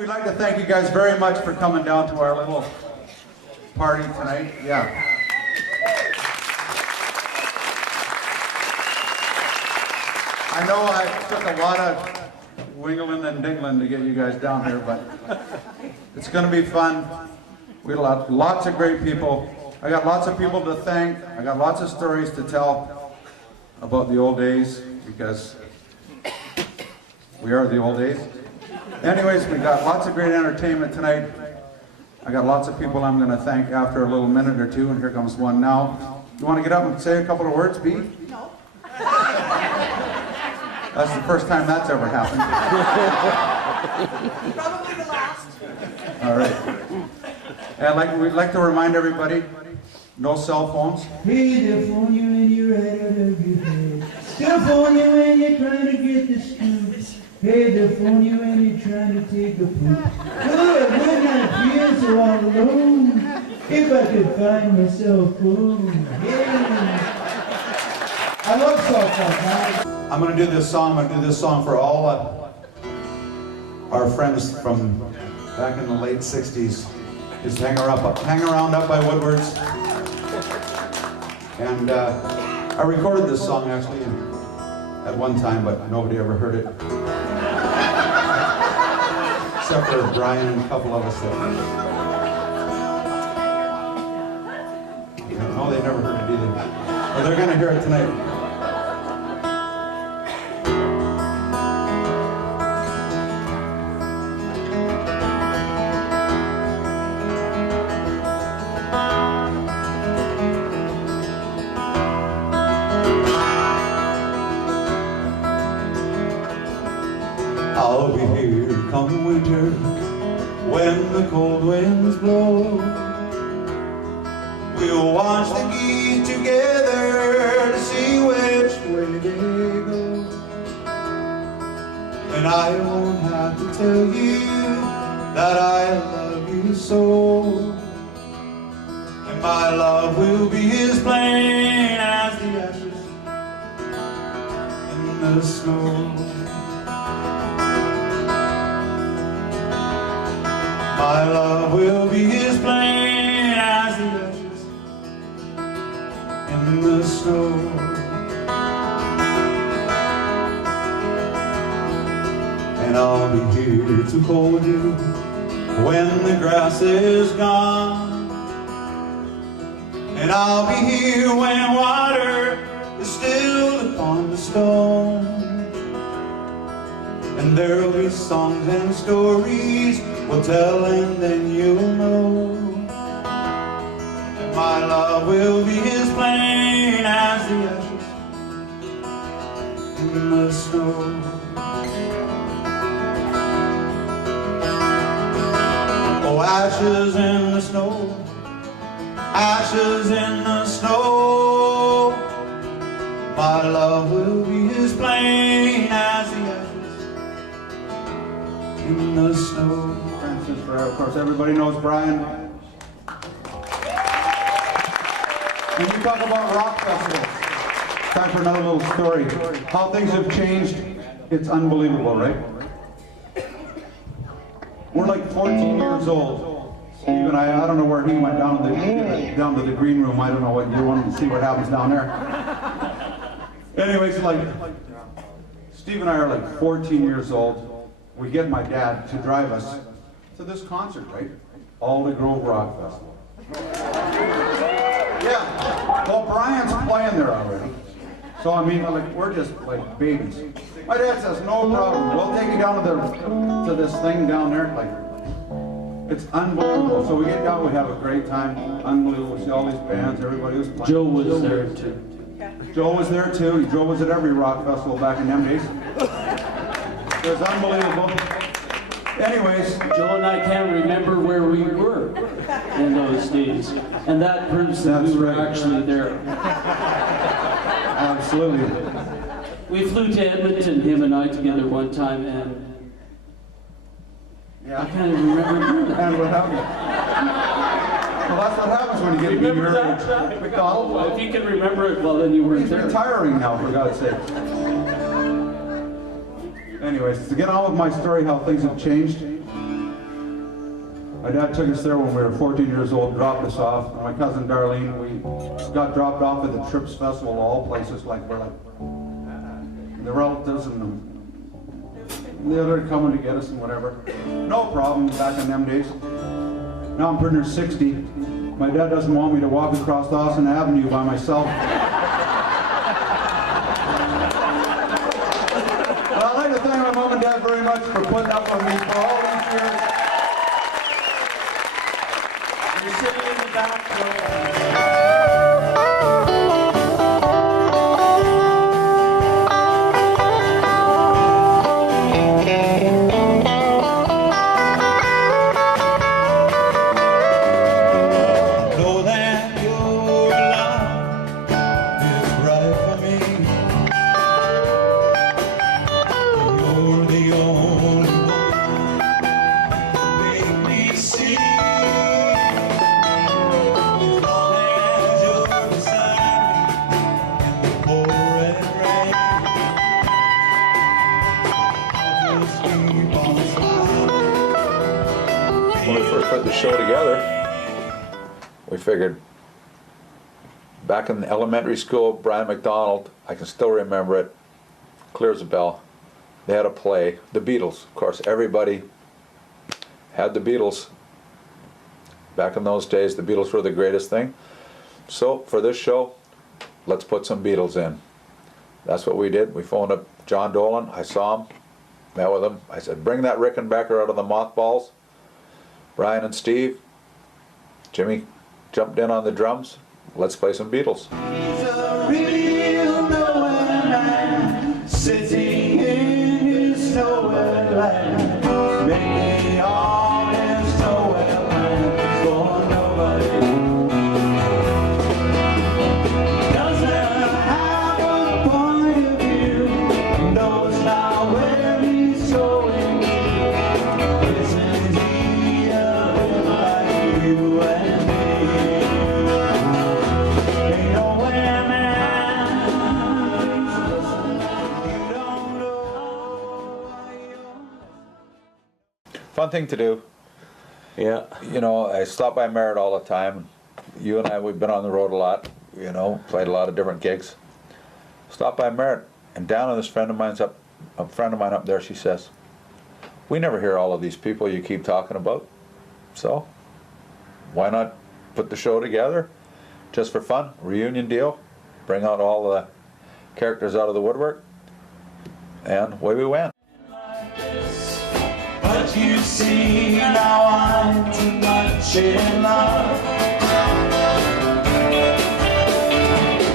We'd like to thank you guys very much for coming down to our little party tonight. Yeah. I know I took a lot of wingling and dingling to get you guys down here, but it's going to be fun. We got lots of great people. I got lots of people to thank. I got lots of stories to tell about the old days, because we are the old days. Anyways, we got lots of great entertainment tonight. I got lots of people I'm going to thank after a little minute or two, and here comes one now. You want to get up and say a couple of words, B? No. That's the first time that's ever happened. Probably the last. All right. And we'd like to remind everybody, no cell phones. Hey, they'll phone you when you're right out of your head. They'll phone you when you're trying to get the scoop. Hey, they'll phone you when you're trying to take a poop. Oh, I would not feel so all alone if I could find myself home. Yeah. I love cell phones, man. I'm going to do this song. I'm going to do this song for all our friends from back in the late 60s. Just hang around up by Woodward's. And I recorded this song actually at one time, but nobody ever heard it. Except for Brian and a couple of us that... No, they never heard it either. But they're going to hear it tonight. I'll be here come winter when the cold winds blow. We'll watch the geese together to see which way they go. And I won't have to tell you that I love you so. And my love will be as plain as the ashes in the snow. My love will be as plain as the ashes in the snow. And I'll be here to hold you when the grass is gone. And I'll be here when water is still upon the stone. And there'll be songs and stories we'll tell, and then you'll know. And my love will be as plain as the ashes in the snow. Oh, ashes in the snow, ashes in the snow. My love will be as plain as the ashes in the snow. Of course, everybody knows Brian. When you talk about rock festivals, it's time for another little story. How things have changed, it's unbelievable, right? We're like 14 years old. Steve and I don't know where he went, down to the green room. I don't know what you wanted to see what happens down there. Anyways, like Steve and I are like 14 years old. We get my dad to drive us to this concert, right? Alder Grove Rock Festival. Yeah. Well, Brian's playing there already. So I mean, like, we're just like babies. My dad says, no problem. We'll take you down to this thing down there. Like, it's unbelievable. So we get down, we have a great time. Unbelievable. We see all these bands, everybody was playing. Joe was there too. Joe was there too. Joe was at every rock festival back in them days. It was unbelievable. Anyways, Joe and I can't remember where we were in those days, and that proves that we were actually there. Absolutely. We flew to Edmonton, him and I together one time, and yeah, I can't even remember doing that. And what happened? Well, that's what happens when you get to be your age. McDonald? Well, if you can remember it, well, then you weren't He's there. retiring now, for God's sake. Anyways, to get on with my story, how things have changed. My dad took us there when we were 14 years old, dropped us off. And my cousin Darlene, we got dropped off at the Trips Festival, all places like we're like the relatives and the other coming to get us and whatever. No problem back in them days. Now I'm pretty near 60. My dad doesn't want me to walk across Dawson Avenue by myself. But I'd like to thank my mom and dad very much for putting up with me for all these years. You're sitting in the back row. When we first put the show together, we figured back in elementary school, Brian McDonald, I can still remember it, clear as a bell. They had a play, The Beatles. Of course, everybody had the Beatles. Back in those days, the Beatles were the greatest thing. So for this show, let's put some Beatles in. That's what we did. We phoned up John Dolan. I saw him, met with him. I said, bring that Rickenbacker out of the mothballs. Brian and Steve, Jimmy jumped in on the drums. Let's play some Beatles. He's a real nowhere man, sitting in his nowhere land, making all his nowhere plans for nobody. Doesn't have a point of view, knows not where he's going. Isn't he a bit like you and me? Ain't nowhere man, you don't know why you're... Fun thing to do. Yeah. You know, I stop by Merritt all the time. You and I, we've been on the road a lot, you know, played a lot of different gigs. Stop by Merritt, and down on this friend of mine up there, she says, we never hear all of these people you keep talking about. So, why not put the show together? Just for fun, reunion deal, bring out all the characters out of the woodwork, and away we went. But you see, now I'm too much in love.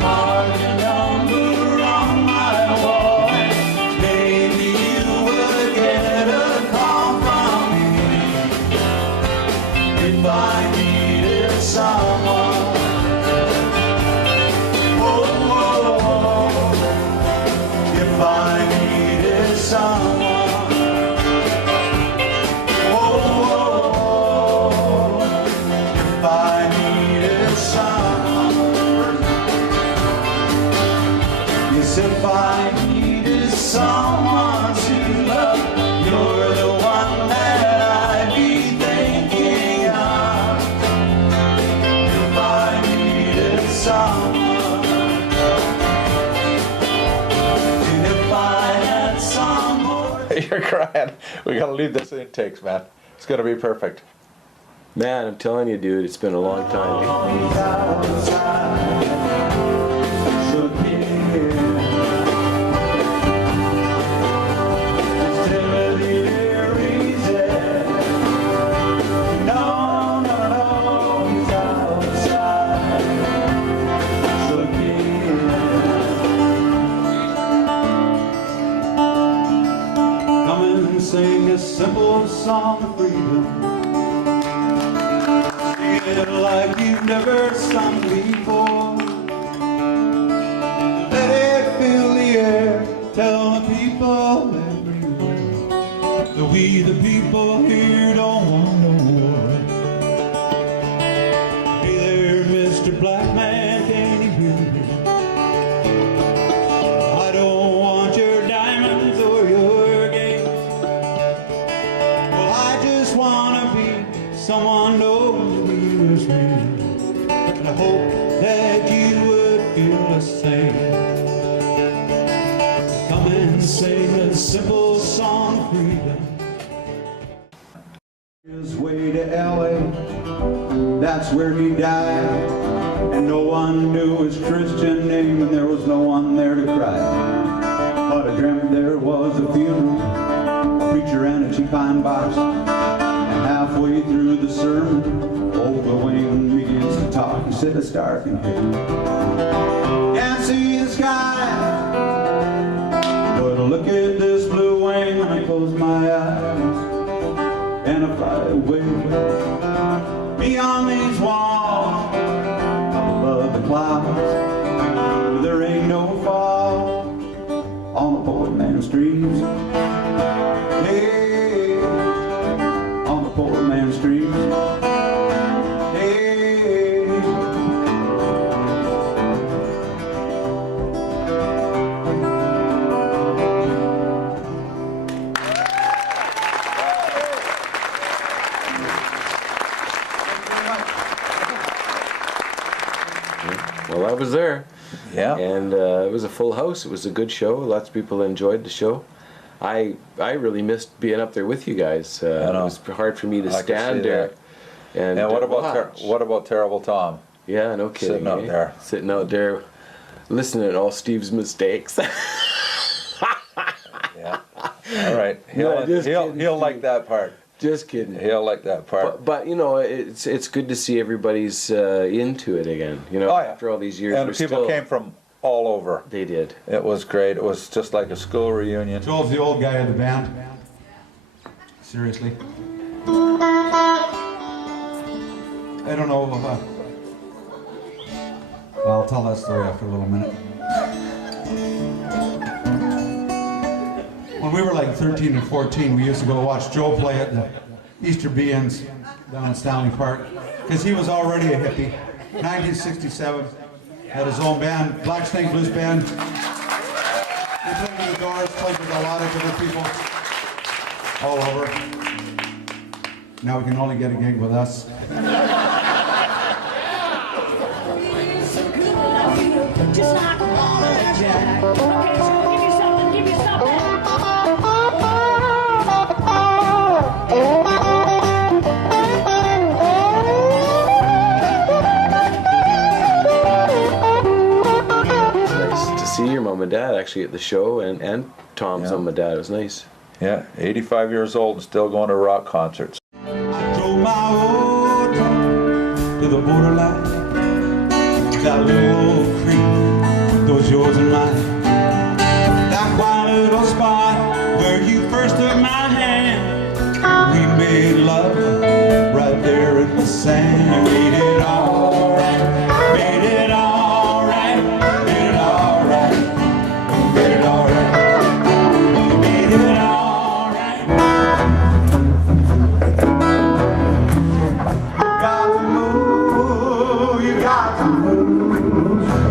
Mark a number on my wall. Maybe you would get a call from me if I needed someone. Oh, if I needed someone. If I needed someone to love, you're the one that I'd be thinking of. If I needed someone, and if I had someone. You're crying. We gotta leave this intakes, man. It's gonna be perfect. Man, I'm telling you, dude, it's been a long time. Sing a simple song of freedom. Sing it like you've never sung before. Let it fill the air. Tell the people everywhere that we the people here don't want no more. Hey there, Mr. Black Man, can you hear me? I don't want your diamonds or your gates. Well, I just wanna be someone knows me is real. And I hope that you would feel the same. Come and sing a simple song of freedom. His way to LA, that's where he died. And no one knew his Christian name, and there was no one there to cry. But I dreamt there was a funeral, a preacher and a cheap pine box. And halfway through the sermon, old Wayne begins to talk. He said, it's dark in here, can't see the sky, but look at this blue wing. I close my eyes and I fly away beyond these walls, above the clouds. There ain't no fall on the poor man's dreams. Hey, on the poor man's dreams. Hey. Well, I was there. Yeah. And it was a full house. It was a good show. Lots of people enjoyed the show. I really missed being up there with you guys. I know. It was hard for me to I can stand see there. that. And And watch. what about Terrible Tom? Yeah, no kidding. Sitting out eh? there. Sitting out there, listening to all Steve's mistakes. Yeah. All right. No, just kidding, He'll like Steve. that part. Just kidding. He'll like that part. But you know, it's good to see everybody's into it again. You know, Oh, yeah. after all these years, And we're people still, came from all over. They did. It was great. It was just like a school reunion. Joel's the old guy of the band. Seriously. I don't know. Well, I'll tell that story after a little minute. When we were like 13 and 14, we used to go watch Joe play at the Easter Beans down in Stanley Park, because he was already a hippie. 1967, had his own band, Black Snake Blues Band. We played with the Doors, played with a lot of different people all over. Now we can only get a gig with us. Just like a ball of jack. Okay, so give you something, give you something. It's nice to see your mom and dad actually at the show, and Tom's Yeah. mom and dad. It was nice. Yeah, 85 years old and still going to rock concerts. I drove my old truck to the borderline. That little old creek, those yours and mine. That quiet little spot where you first took my hand. We made love right there in the sand. We made it all right, made it all right, made it all right, made it all right, we made it all right. Got to move, you got to move,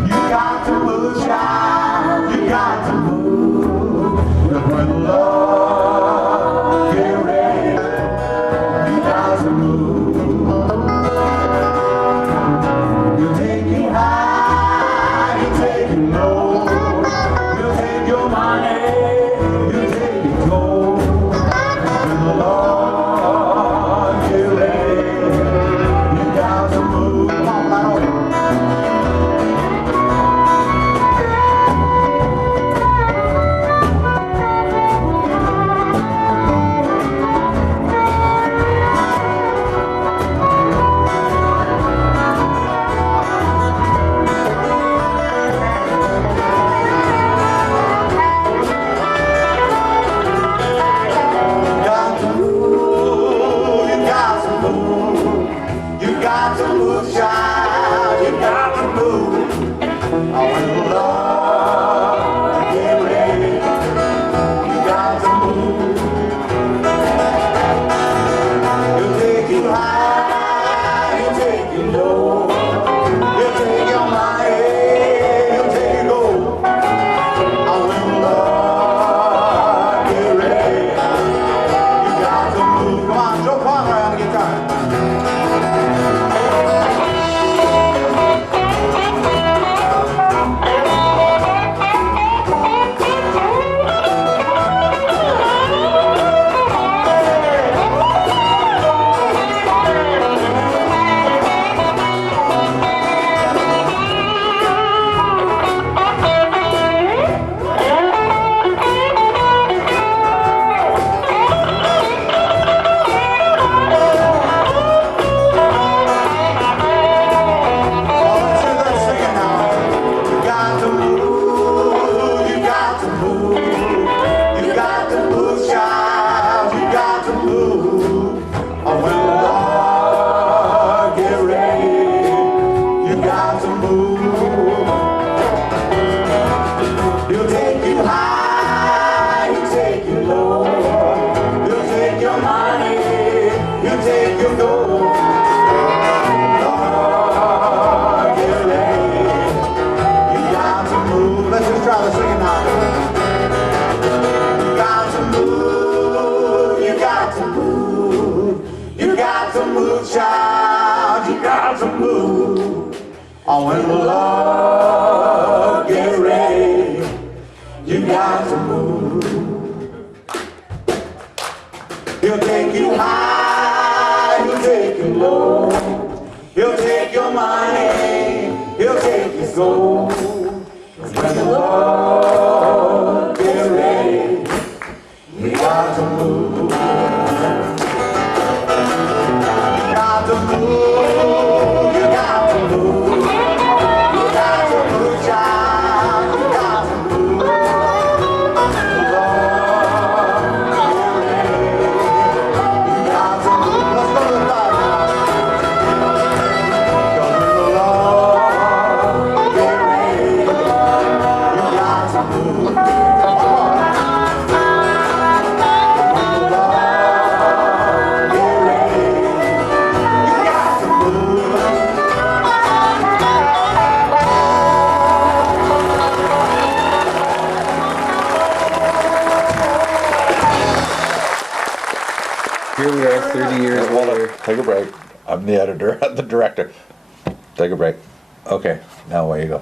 you got to move, child, you got to move. Look where the love, get ready, you got to move. You'll take you high, you'll take you low, you'll take your money, you'll take your gold. When the Lord, get ready, you got to move. Come on, Lionel. Come on, Joe Palmer on the guitar. take your gold. Lord, get ready. You got to move. Let's just try to sing it now. You got to move. You got to move. You got to move, child. You got to move. Oh, when the Lord get ready, you got to move. He'll take you high, he'll take you low. He'll take your money, he'll take your soul. When the Lord get ready, you got to move. You got to move, you got to move. You got to move, child, you got to move. Here we are 30 years Hold on, later. take a break. I'm the editor, the director. Take a break. Okay, now away you go.